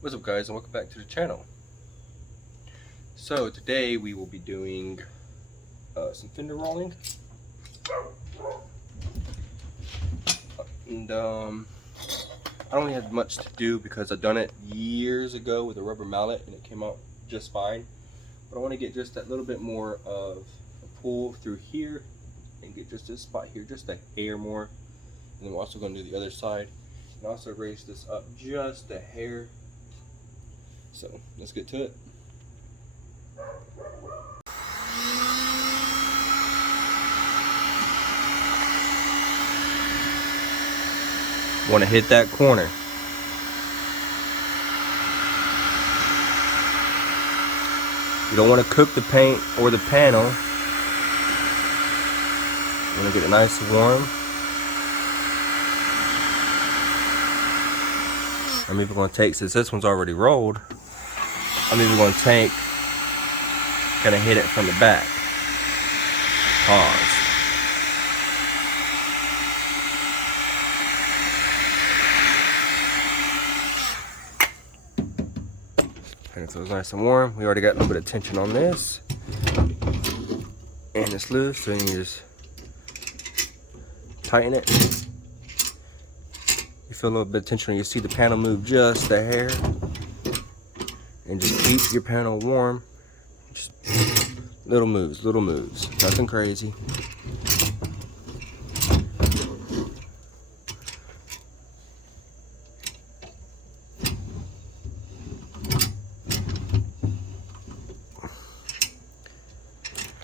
What's up, guys, and welcome back to the channel. So today we will be doing some fender rolling, and I don't really have much to do because I've done it years ago with a rubber mallet and it came out just fine. But I want to get just that little bit more of a pull through here and get just this spot here just a hair more, and then we're also going to do the other side and also raise this up just a hair. So let's get to it. Want to hit that corner. You don't want to cook the paint or the panel. You want to get it nice and warm. I'm even going to take, since this one's already rolled, I'm even going to take, kind of hit it from the back. Pause. And so it's nice and warm. We already got a little bit of tension on this. And it's loose, so you just tighten it. You feel a little bit of tension, you see the panel move just a hair. And just keep your panel warm. Just little moves, nothing crazy.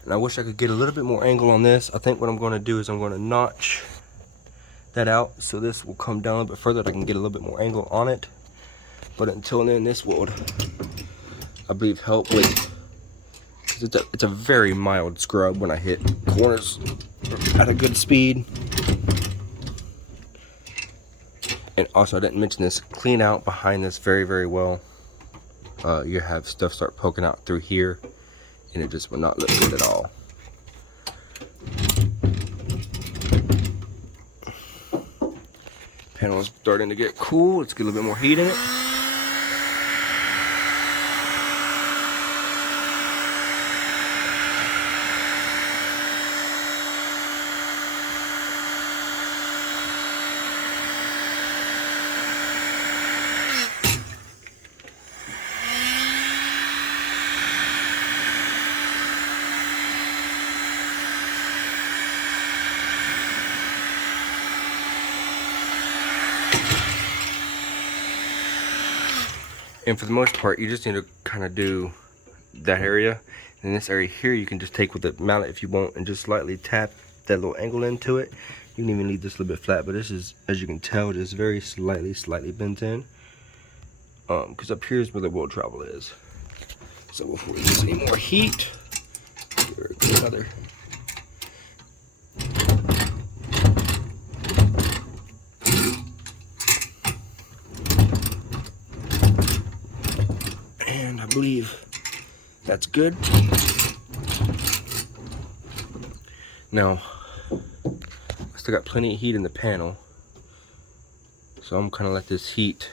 And I wish I could get a little bit more angle on this. I think what I'm going to do is I'm going to notch that out so this will come down a little bit further, that I can get a little bit more angle on it. But until then, this would, I believe, help with, it's a very mild scrub when I hit corners at a good speed. And also, I didn't mention this, clean out behind this very, very well. You have stuff start poking out through here, and it just will not look good at all. Panel is starting to get cool. Let's get a little bit more heat in it. And for the most part, you just need to kind of do that area. And this area here, you can just take with the mallet if you want and just slightly tap that little angle into it. You can even leave this a little bit flat, but this is, as you can tell, just very slightly bent in. Because up here is where the wheel travel is. So before we use any more heat, we're going to get another. And I believe that's good. Now, I still got plenty of heat in the panel, so I'm kind of let this heat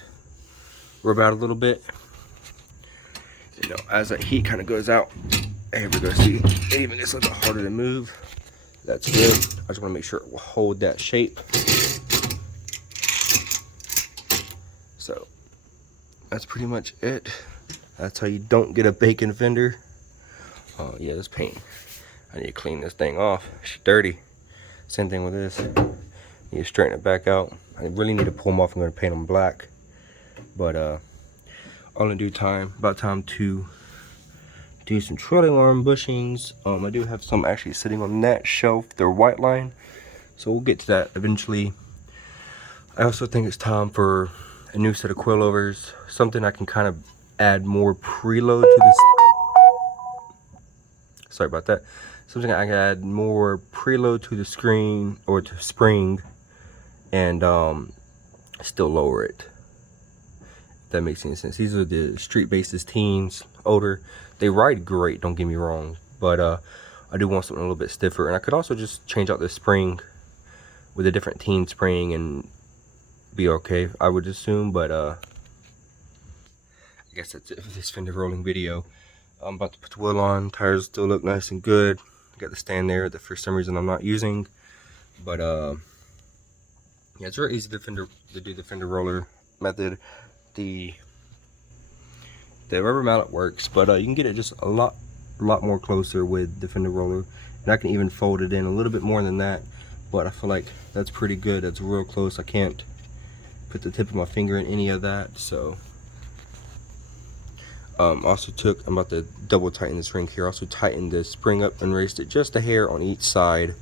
rub out a little bit. You know, as that heat kind of goes out, here we go. See, it even gets a little bit harder to move. That's good. I just want to make sure it will hold that shape. So that's pretty much it. That's how you don't get a bacon fender. Oh yeah, this paint, I need to clean this thing off. It's dirty. Same thing with this. Need to straighten it back out. I really need to pull them off. I'm going to paint them black. But all in due time. About time to do some trailing arm bushings. I do have some actually sitting on that shelf. They're white line, so we'll get to that eventually. I also think it's time for a new set of coilovers. Something I can kind of add more preload to this. Sorry about that. Something I can add more preload to the screen or to spring, and still lower it. If that makes any sense. These are the Street Bases teens, older. They ride great, don't get me wrong, but I do want something a little bit stiffer. And I could also just change out the spring with a different teen spring and be okay, I would assume. But I guess that's it for this fender rolling video. I'm about to put the wheel on. Tires still look nice and good. Got the stand there that for some reason I'm not using, but yeah, it's very easy to do the fender roller method. The rubber mallet works, but you can get it just a lot more closer with the fender roller, and I can even fold it in a little bit more than that, but I feel like that's pretty good. That's real close. I can't put the tip of my finger in any of that. So also I'm about to double tighten this ring here. Also tightened the spring up and raised it just a hair on each side.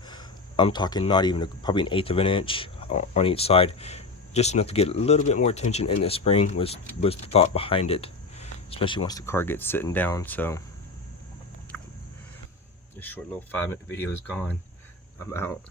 I'm talking not even probably 1/8 of an inch on each side, just enough to get a little bit more tension in the spring was the thought behind it, especially once the car gets sitting down. So this short little 5-minute video is gone. I'm out.